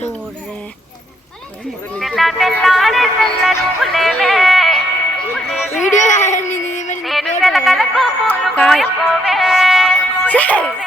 video కలకో కాయ